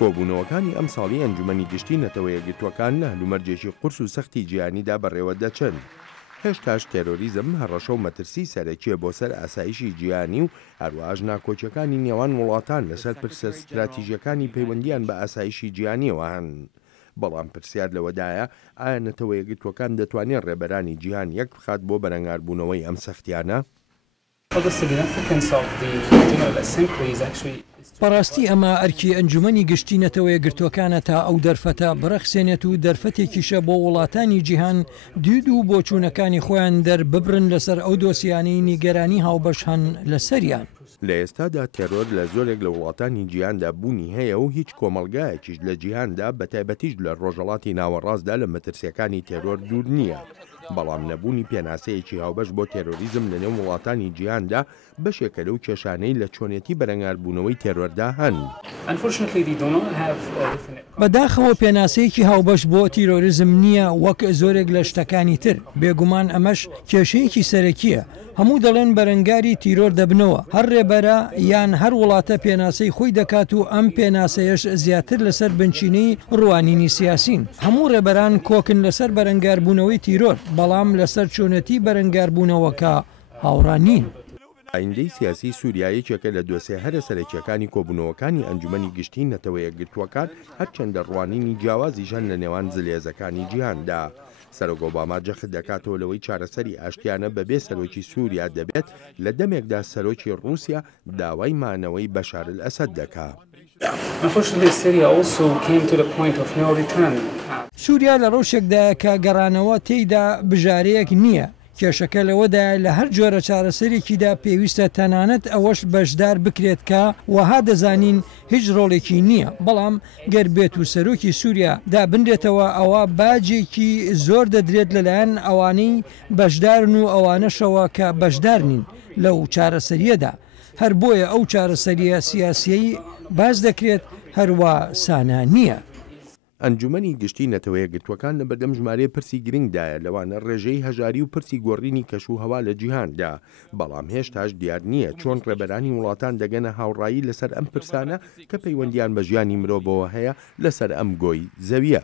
کۆبوونەوەکانی ئەم ساڵی ئەنجومەنی گشتی نەتەوە یەکگرتووەکان لە هەلومەرجێکی قورس و سەختی جیهانیدا بەڕێوە دەچن. هێشتاش تێرۆریزم هەڕەشە و مەترسی سەرەکیە بۆ سەر ئاسایشی جیهانی و هەروەهاش ناکۆچەکانی نێوان وڵاتان لەسەر پرسە استراتیژیەکانی پەیوەندیان بە ئاسایشی جیهانیەوە هەن. بەڵام پرسیار لەوەدایە ئایا نەتەوە یەکگرتووەکان دەتوانێت ڕێبەرانی جیهان یەک بخات بۆ بەرەنگاربوونەوەی ئەم سەختیانە؟ بەڕاستی ئەمە ئەرکی ئەنجومەنی گشتی نەتەوە یەکگرتووەکانە تا ئەو دەرفەتە بڕەخسێنێت و دەرفەتێکیشە بۆ وڵاتانی جیهان دوود و بۆچوونەکانی خۆیان دەرببرن لەسەر ئەو دۆسیانەی نیگەرانی هاوبەش هەن لەسەریان. لە ئێستادا تێرۆر لە زۆرێک لە وڵاتانی جیهاندا بوونی هەیە و هیچ کۆمەڵگایەکیش لە جیهاندا بەتایبەتیش لە ڕۆژهەڵاتی ناوەڕاستدا لە مەترسیەکانی تێرۆر دوور نییە. بەڵام نەبوونی پێناسەیەکی هاوبەش بۆ تێرۆریزم لە نێو وڵاتانی جیهاندا بەشێکە لەو کێشانەی لە چۆنێتی بەرەنگاربوونەوەی تێرۆردا هەن. بەداخەوە پێناسەیەکی هاوبەش بۆ تیرۆریزم نییە وەک زۆرێک لە شتەکانی تر. بێگومان ئەمەش کێشەیەکی سەرەکیە. هەموو دەڵێن بەرەنگاری تیرۆر دەبنەوە. هەر ڕێبەرە یان هەر وڵاتە پێناسەی خۆی دەکات و ئەم پێناسەیەش زیاتر لەسەر بنچینەی ڕوانینی سیاسین. هەموو ڕێبەران کۆکن لەسەر بەرەنگاربوونەوەی تیرۆر، بەڵام لەسەر چۆنەتی بەرەنگاربوونەوەکە هاوڕانین. ئایندەی سیاسی سووریا یەکێکە لە دۆسێ هەرە سەرەکیەکانی کۆبوونەوەکانی ئەنجومەنی گشتی نەتەوە یەکگرتووەکان هەرچەندە ڕوانینی جیاوازیشان لە نێوان زلێزەکانی جیهاندا. سەرۆک ئۆباما جەخت دەکاتەوە لەوەی چارەسەری ئاشتیانە بەبێ سەرۆکی سووریا دەبێت لە دەمێکدا سەرۆکی ڕووسیا داوای مانەوەی بەشار ئەسەد دەکات. سووریا لە ڕۆژێکدایە کە گەڕانەوە تێیدا بژارەیەک نییە. کێشەکە لەوەدایە لە هەر جۆرە چارەسەرێکیدا پێویستە تەنانەت ئەوەش بەشدار بکرێت کە وەها دەزانین هیچ ڕۆڵێکی نییە. بەڵام گەر بێت و سەرۆکی سووریا دابنرێتەوە ئەوە باجێکی زۆر دەدرێت لەلایەن ئەوانەی بەشدارن و ئەوانەشەوە کە بەشدار نین لەو چارەسەریەدا. هەر بۆیە ئەو چارەسەریە سیاسیەی باز دەکرێت هەروە سانە نییە. ئەنجومەنی گشتی نەتەوە یەکگرتووەکان لە بەردەم ژمارەیە پرسی گرنگدایە لەوانە ڕێژەی هەژاری و پرسی گۆڕینی کەشوهەوا لە جیهاندا. بەڵام هێشتاش دیار نییە چۆن ڕێبەرانی وڵاتان دەگەنە هاوڕایی لەسەر ئەم پرسانە کە پەیوەندیان بە ژیانی مرۆڤەوە هەیە لەسەر ئەم گۆی زەویە.